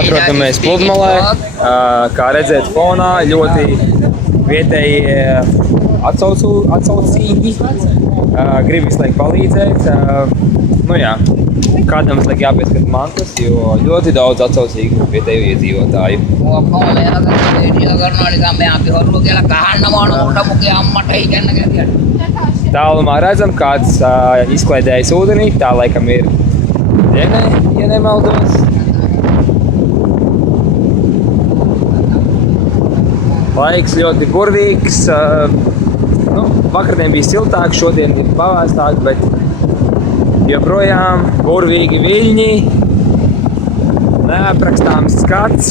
Atrodamies pludmalē, kā redzēt fonā, ļoti vietēji atsaucīgi, grib visu laiku palīdzēt. Nu jā, kādam visu laiku jāpieskat mantas, jo ļoti daudz atsaucīgu vietēju iedzīvotāju. Tālumā redzam, kāds izklaidējas ūdenī, tā laikam ir Dienē, ja nemaldos. Laiks ļoti burvīgs. Vakardien bija siltāk, šodien ir pavēstāk, bet joprojām burvīgi viļņi, neaprakstāms skats.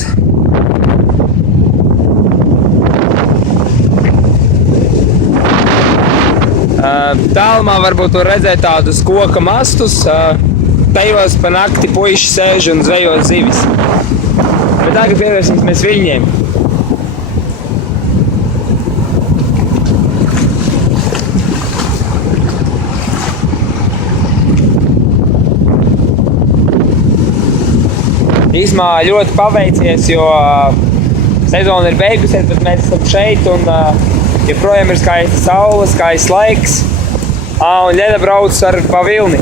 Tālumā varbūt var redzēt tādus koka mastus. Tajos pa nakti puiši sēž un zvejo zivis. Bet tagad pievērsimies viļņiem. Īsumā ļoti paveicies, jo sezona ir beigusies, bet mēs esam šeit un joprojām ir skaista saule, skaists laiks un ļeda brauc ar pa vilni.